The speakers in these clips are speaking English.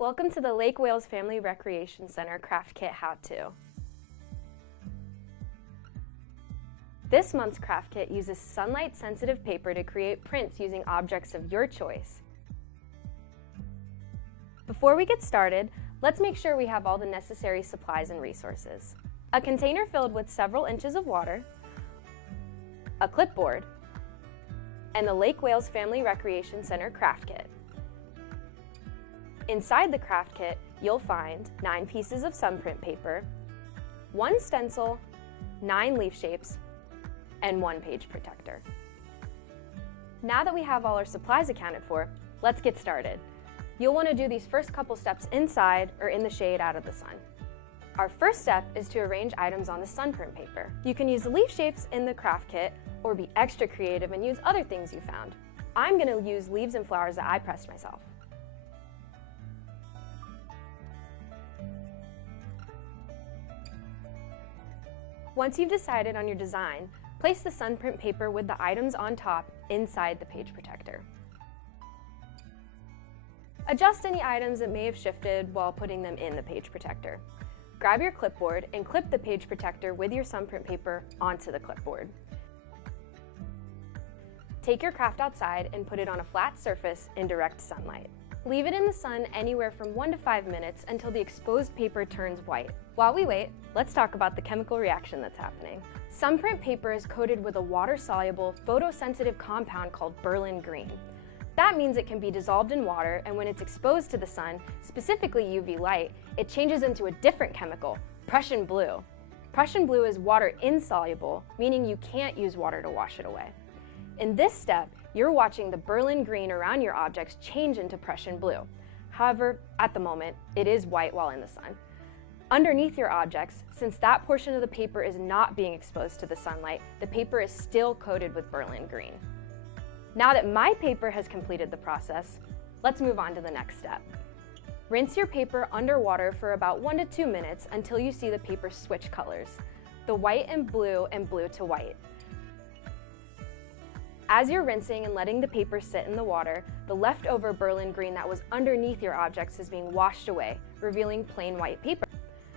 Welcome to the Lake Wales Family Recreation Center Craft Kit How-To. This month's craft kit uses sunlight-sensitive paper to create prints using objects of your choice. Before we get started, let's make sure we have all the necessary supplies and resources. A container filled with several inches of water, a clipboard, and the Lake Wales Family Recreation Center Craft Kit. Inside the craft kit, you'll find 9 pieces of Sunprint paper, 1 stencil, 9 leaf shapes, and 1 page protector. Now that we have all our supplies accounted for, let's get started. You'll want to do these first couple steps inside or in the shade out of the sun. Our first step is to arrange items on the Sunprint paper. You can use the leaf shapes in the craft kit or be extra creative and use other things you found. I'm going to use leaves and flowers that I pressed myself. Once you've decided on your design, place the Sunprint paper with the items on top inside the page protector. Adjust any items that may have shifted while putting them in the page protector. Grab your clipboard and clip the page protector with your Sunprint paper onto the clipboard. Take your craft outside and put it on a flat surface in direct sunlight. Leave it in the sun anywhere from 1 to 5 minutes until the exposed paper turns white. While we wait, let's talk about the chemical reaction that's happening. Sunprint paper is coated with a water-soluble, photosensitive compound called Berlin green. That means it can be dissolved in water, and when it's exposed to the sun, specifically UV light, it changes into a different chemical, Prussian blue. Prussian blue is water insoluble, meaning you can't use water to wash it away. In this step, you're watching the Berlin green around your objects change into Prussian blue. However, at the moment, it is white while in the sun. Underneath your objects, since that portion of the paper is not being exposed to the sunlight, the paper is still coated with Berlin green. Now that my paper has completed the process, let's move on to the next step. Rinse your paper underwater for about 1 to 2 minutes until you see the paper switch colors, the white and blue to white. As you're rinsing and letting the paper sit in the water, the leftover Berlin green that was underneath your objects is being washed away, revealing plain white paper.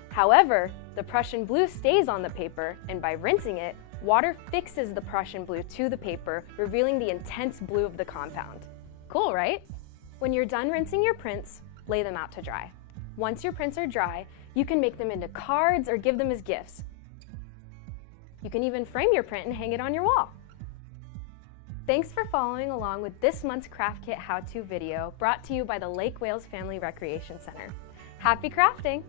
However, the Prussian blue stays on the paper, and by rinsing it, water fixes the Prussian blue to the paper, revealing the intense blue of the compound. Cool, right? When you're done rinsing your prints, lay them out to dry. Once your prints are dry, you can make them into cards or give them as gifts. You can even frame your print and hang it on your wall. Thanks for following along with this month's Craft Kit How-To video brought to you by the Lake Wales Family Recreation Center. Happy crafting!